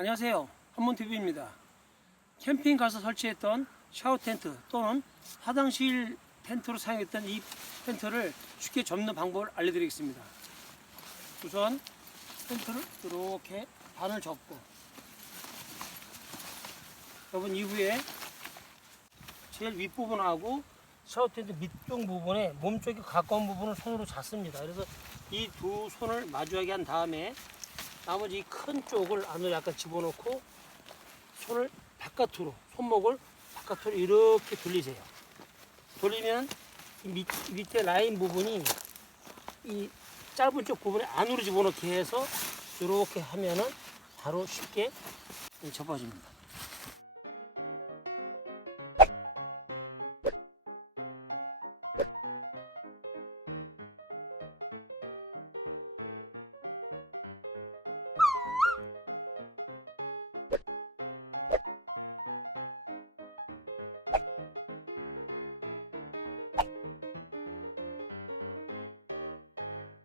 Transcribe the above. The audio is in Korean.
안녕하세요, 한몸tv입니다. 캠핑 가서 설치했던 샤워텐트 또는 화장실 텐트로 사용했던 이 텐트를 쉽게 접는 방법을 알려드리겠습니다. 우선 텐트를 이렇게 반을 접고 접은 이후에 제일 윗부분하고 샤워텐트 밑쪽 부분에 몸쪽에 가까운 부분을 손으로 잡습니다. 그래서 이 두 손을 마주하게 한 다음에 나머지 큰 쪽을 안으로 약간 집어넣고 손을 바깥으로, 손목을 바깥으로 이렇게 돌리세요. 돌리면 이 밑에 라인 부분이 이 짧은 쪽 부분에 안으로 집어넣게 해서 이렇게 하면은 바로 쉽게 접어집니다.